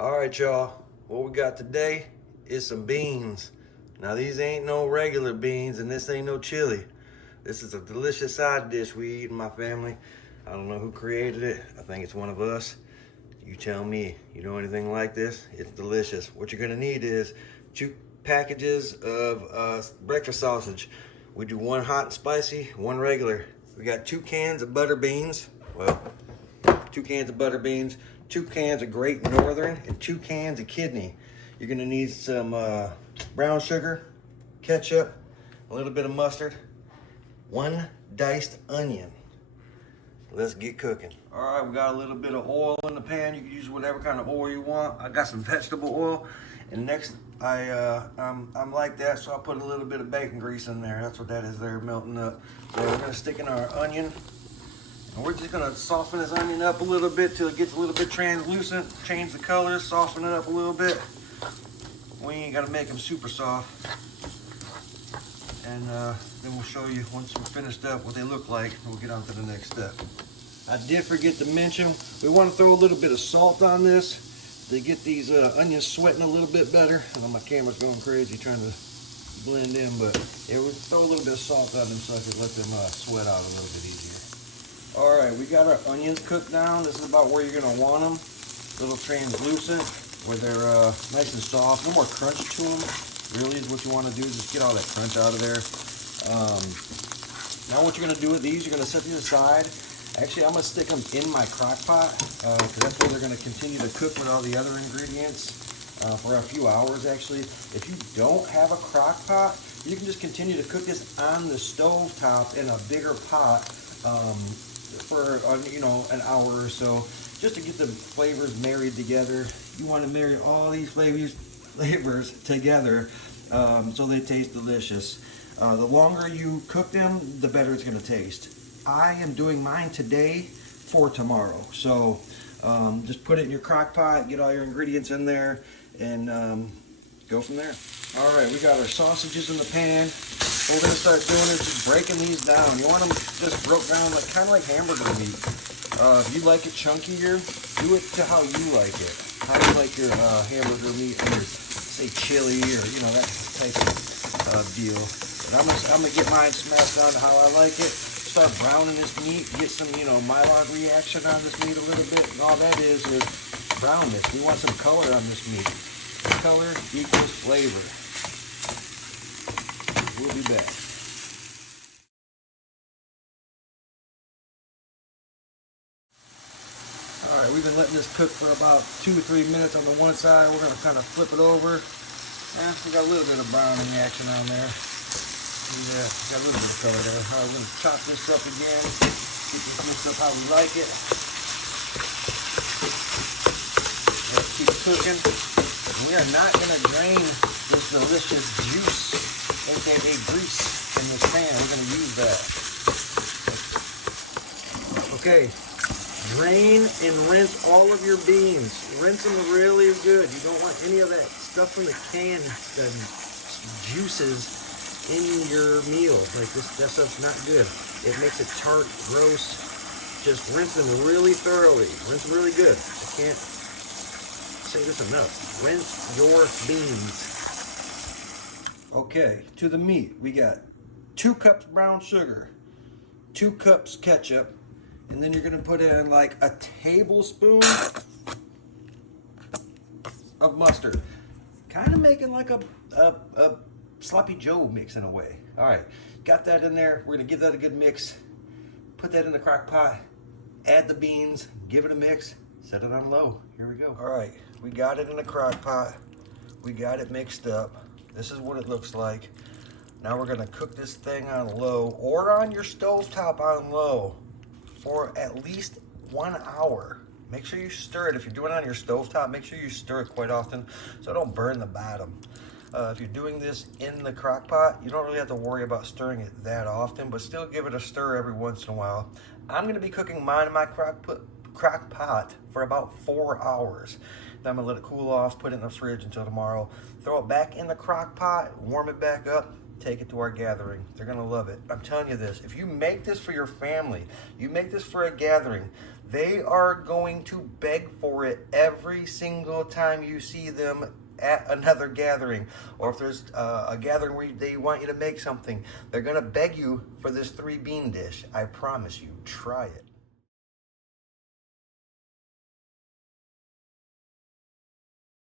All right, y'all. What we got today is some beans. Now, these ain't no regular beans, and this ain't no chili. This is a delicious side dish we eat in my family. I don't know who created it. I think it's one of us. You tell me. You know anything like this? It's delicious. What you're gonna need is 2 packages of breakfast sausage. We do 1 hot and spicy, 1 regular. We got 2 cans of butter beans. Well, 2 cans of butter beans, 2 cans of Great Northern, and 2 cans of kidney. You're gonna need some brown sugar, ketchup, a little bit of mustard, 1 diced onion. Let's get cooking. All right, we got a little bit of oil in the pan. You can use whatever kind of oil you want. I got some vegetable oil, and next I'm like that, so I put a little bit of bacon grease in there. That's what that is there, melting up. So we're gonna stick in our onion. And we're just gonna soften this onion up a little bit till it gets a little bit translucent, change the color, soften it up a little bit. We ain't gotta make them super soft. And then we'll show you once we're finished up what they look like, and we'll get on to the next step. I did forget to mention, we wanna throw a little bit of salt on this to get these onions sweating a little bit better. I know my camera's going crazy trying to blend in, but it would throw a little bit of salt on them so I could let them sweat out a little bit easier. All right, we got our onions cooked down. This is about where you're gonna want them. A little translucent, where they're nice and soft. No more crunch to them. Really is what you wanna do, just get all that crunch out of there. Now what you're gonna do with these, you're gonna set these aside. Actually, I'm gonna stick them in my crock pot, because that's where they're gonna continue to cook with all the other ingredients for a few hours, actually. If you don't have a crock pot, you can just continue to cook this on the stove top in a bigger pot for an hour or so, just to get the flavors married together. You want to marry all these flavors together so they taste delicious. The longer you cook them, the better it's going to taste. I am doing mine today for tomorrow, so just put it in your crock pot, get all your ingredients in there, and go from there. All right, we got our sausages in the pan. What we're gonna start doing is just breaking these down. You want them just broke down like kind of like hamburger meat. If you like it chunkier, do it to how you like it. How you like your hamburger meat, or say chili, or that type of deal. And I'm gonna get mine smashed down to how I like it. Start browning this meat, get some Maillard reaction on this meat a little bit, and all that is brown this. We want some color on this meat. Color equals flavor. We'll be back. All right, we've been letting this cook for about 2 or 3 minutes on the one side. We're gonna kind of flip it over. Yeah, we got a little bit of browning action on there. Yeah, got a little bit of color there. All right, we're gonna chop this up again. Keep this mixed up how we like it. Let's keep cooking. We are not gonna drain this delicious juice, aka grease, in this pan. We're gonna use that. Okay, drain and rinse all of your beans. Rinse them really good. You don't want any of that stuff from the can, the juices in your meal. Like this, that stuff's not good. It makes it tart, gross. Just rinse them really thoroughly. Rinse them really good. I can't say this enough. Rinse your beans. Okay, to the meat, we got 2 cups brown sugar, 2 cups ketchup, and then you're gonna put in like a tablespoon of mustard. Kind of making like a sloppy Joe mix in a way. All right, got that in there. We're gonna give that a good mix. Put that in the crock pot, add the beans, give it a mix, set it on low. Here we go. All right, we got it in the crock pot. We got it mixed up. This is what it looks like. Now we're gonna cook this thing on low or on your stovetop on low for at least 1 hour. Make sure you stir it. If you're doing it on your stovetop, make sure you stir it quite often so it don't burn the bottom. If you're doing this in the crock pot, you don't really have to worry about stirring it that often, but still give it a stir every once in a while. I'm gonna be cooking mine in my crock pot for about 4 hours. Then I'm gonna let it cool off, put it in the fridge until tomorrow. Throw it back in the crock pot, warm it back up, take it to our gathering. They're gonna love it. I'm telling you this, if you make this for your family, you make this for a gathering, They are going to beg for it every single time you see them at another gathering, or if there's a gathering where they want you to make something, they're gonna beg you for this 3 bean dish. I promise you, try it.